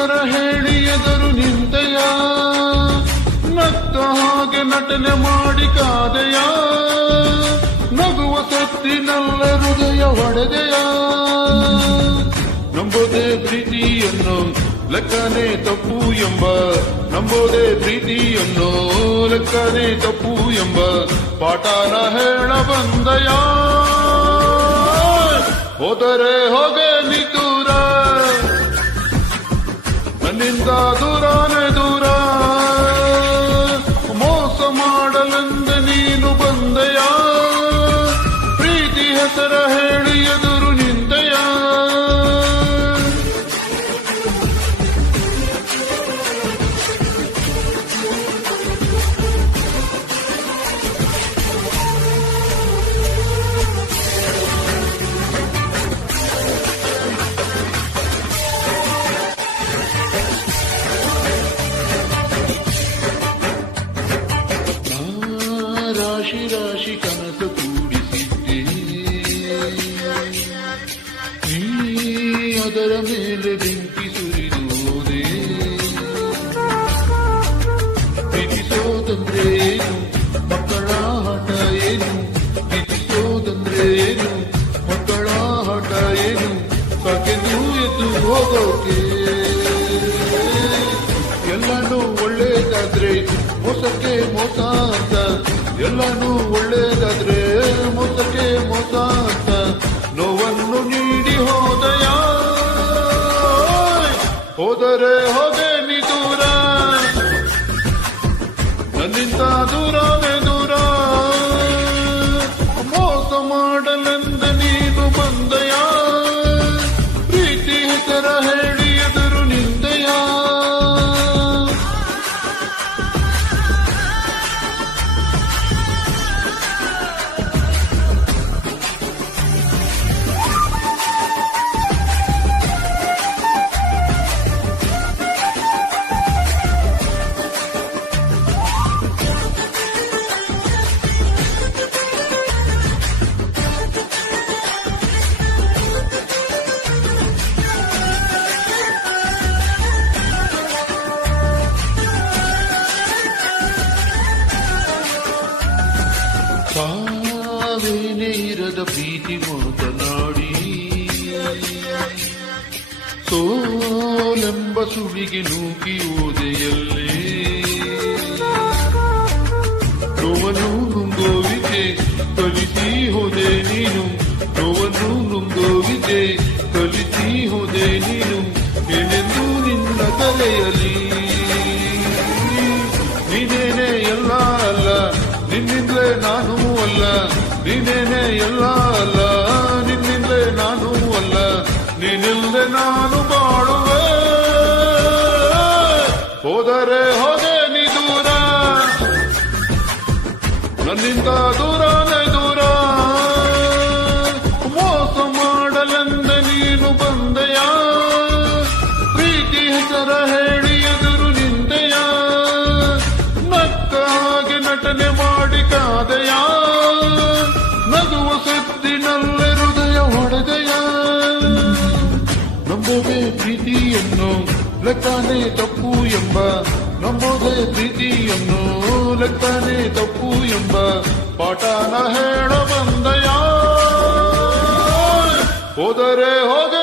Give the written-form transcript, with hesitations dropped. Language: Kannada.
ಹೆಸರ ಹೇಳಿ ಎದರು ನಿಂತೆಯ, ನಕ್ಕ ಹಾಗೆ ನಟನೆ ಮಾಡಿ ಕಾದೆಯ, ನಗುವ ಸತ್ತಿನಲ್ಲ ಹೃದಯ ಹೊಡೆದೆಯ. ನಂಬೋದೇ ಪ್ರೀತಿಯನ್ನು ಲೆಕ್ಕನೆ ತಪ್ಪು ಎಂಬ, ನಂಬೋದೇ ಪ್ರೀತಿಯನ್ನು ಲೆಕ್ಕನೆ ತಪ್ಪು ಎಂಬ ಪಾಠನ ಹೇಳ ಬಂದಯ. ಹೋದರೆ ಹೋಗೆ ನೀ ದೂರ, ನನ್ನಿಂದ ದೂರನೇ ದೂರ, ಮೋಸ ಮಾಡಲೆಂದು ನೀನು ಬಂದೆಯ, ಪ್ರೀತಿ ಹೆಸರ ಹೇಳಿ ಎದುರು ನಿಂತೆಯ. ರಾಶಿ ರಾಶಿ ಕನಸು ಕೂಡಿಸಿದ್ದೆ, ನೀ ಅದರ ಮೇಲೆ ಬೆಂಕಿ ಸುರಿದು ಹೋದೆ. ಪ್ರೀತಿಸೋದಂದ್ರೆ ಏನು, ಮಕ್ಕಳ ಆಟ ಏನು, ಪ್ರೀತಿಸೋದಂದ್ರೆ ಏನು, ಮಕ್ಕಳ ಆಟ ಏನು, ಸಾಕೆಂದು ಎದ್ದು ಹೋಗೋಕೆ. ಎಲ್ಲನೂ ಒಳ್ಳೇದಾದ್ರೆ ಮೋಸಕ್ಕೆ ಮೋಸ ಅಂತ, ಎಲ್ಲನೂ ಒಳ್ಳೇದಾದ್ರೆ ಮೋಸಕ್ಕೆ ಮೋಸ ಅಂತ ನೋವನ್ನು ನೀಡಿ ಹೋದಯ. ಹೋದರೆ ಹೋದೆ ನೀ ದೂರ, ನನ್ನಿಂದ ದೂರನೇ ದೂರ, ಮೋಸ ಮಾಡಲೆಂದು ನೀನು ಬಂದಯ, ಪ್ರೀತಿ ಹೆಸರ ಹೇಳಿ ಎದುರು ನಿಂದೆಯ. ಸಾವೇನೇ ಇರದ ಪ್ರೀತಿ ಮಾತನಾಡಿ, ಸೋಲೆಂಬ ಸುಳಿಗೆ ನೂಕಿ ಓದೆಯಲ್ಲೇ, ನೋವನ್ನು ನುಂಗೋವಿದ್ದೆ ಕಲಿಸಿ ಹೋದೆ ನೀನು, ನೋವನ್ನು ನುಂಗೋವಿದ್ದೆ ಕಲಿಸಿ ಹೋದೆ ನೀನು, ಏನೆಂದು ನಿನ್ನ ತಲೆಯಲ್ಲಿ. ನೀನೇನೆ ಎಲ್ಲ ಅಲ್ಲ, ನಿನ್ನಿಂದಲೇ ನಾನು ಅಲ್ಲ, ನೀನೇನೆ ಎಲ್ಲ ಅಲ್ಲ, ನಿನ್ನಿಂದಲೇ ನಾನು ಅಲ್ಲ, ನೀನಿಲ್ಲದೆ ನಾನು ಬಾಳುವೆ. ಹೋದರೆ ಹೋದೆ ನೀ ದೂರ, ನನ್ನಿಂದ ದೂರನೇ ದೂರ, ಮೋಸ ಮಾಡಲೆಂದು ನೀನು ಬಂದೆಯ, ಪ್ರೀತಿ ಹೆಸರ ಹೇಳಿ ಎದುರು ನಿಂದೆಯ, ನಕ್ಕ ಹಾಗೆ ನಟನೆ ಮಾಡಿ ಕಾದೆಯ, ನಗುವ ಸತ್ತಿನಲ್ಲೇ ಹೃದಯ ಹೊಡೆದೆಯ. ನಂಬೋದೇ ಪ್ರೀತಿಯನ್ನು ಲೆಕ್ಕನೆ ತಪ್ಪು ಎಂಬ, ನಂಬೋದೇ ಪ್ರೀತಿಯನ್ನು ಲೆಕ್ಕನೆ ತಪ್ಪು ಎಂಬ ಪಾಠನ ಹೇಳ ಬಂದಯ. ಹೋದರೆ ಹೋಗ